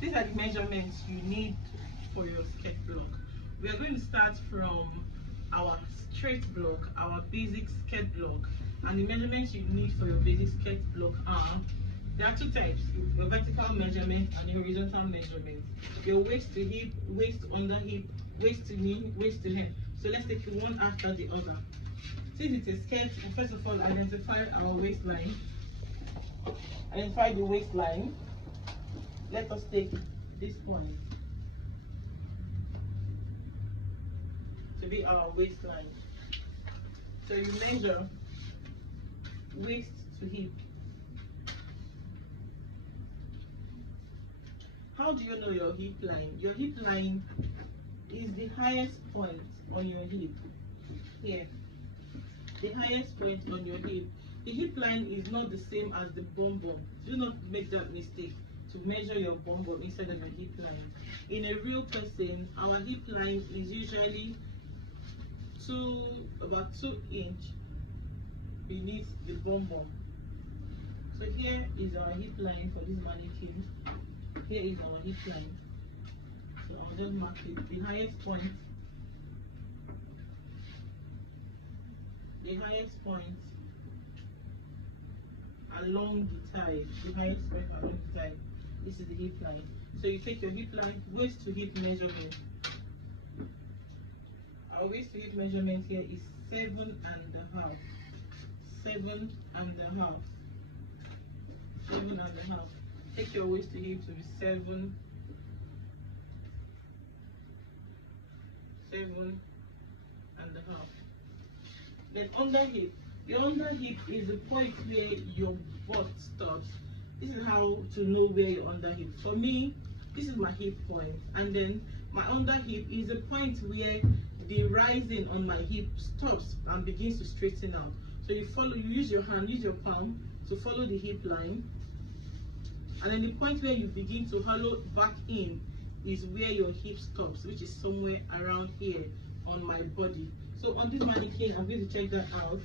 These are the measurements you need for your skirt block. We are going to start from our straight block, our basic skirt block, and the measurements you need for your basic skirt block are, there are two types: your vertical measurement and your horizontal measurement. Your waist to hip, waist to under hip, waist to knee, waist to hem. So let's take it one after the other. Since it's a skirt, first of all, identify our waistline. Identify the waistline. Let us take this point to be our waistline. So you measure waist to hip. How do you know your hip line? Your hip line is the highest point on your hip. Here, the highest point on your hip. The hip line is not the same as the bum bum. Do not make that mistake to measure your bum bum instead of your hip line. In a real person, our hip line is usually about 2 inches beneath the bum bum. So here is our hip line for this mannequin. Here is our hip line. So I'll just mark it. The highest point along the thigh, this is the hip line. So you take your hip line, waist to hip measurement. Our waist to hip measurement here is 7.5. 7.5. 7.5. Take your waist to hip to be 7.5. Then under hip, the under hip is the point where your butt stops. This is how to know where your under hip. For me, this is my hip point, and then my under hip is the point where the rising on my hip stops and begins to straighten out. So you use your hand, use your palm to follow the hip line, and then the point where you begin to hollow back in is where your hip stops, which is somewhere around here on my body. So on this mannequin, I'm going to check that out.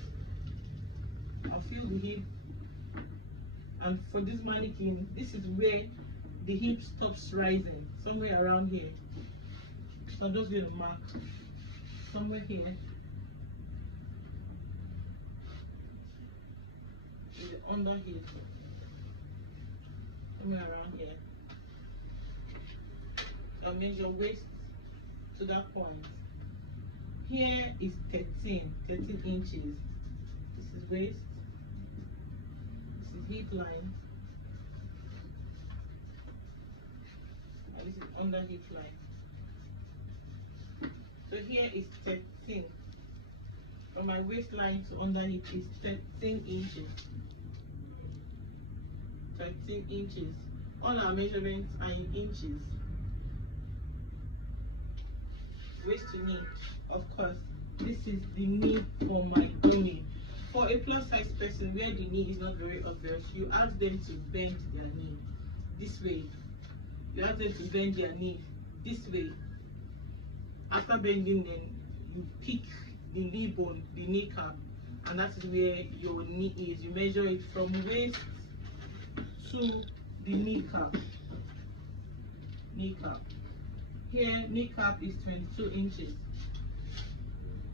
I'll feel the hip, and for this mannequin, this is where the hip stops rising, somewhere around here. So I'm just going to mark somewhere here. Is the under hip, somewhere around here. So I'll measure waist to that point. Here is 13 inches. This is waist. This is hip line. And this is under hip line. So here is 13. From my waistline to under hip is 13 inches. 13 inches. All our measurements are in inches. Waist to knee, of course, this is the knee for my dummy. For a plus size person where the knee is not very obvious, you ask them to bend their knee this way. You ask them to bend their knee this way. After bending them, you pick the knee bone, the kneecap, and that is where your knee is. You measure it from waist to the kneecap. Here, kneecap is 22 inches.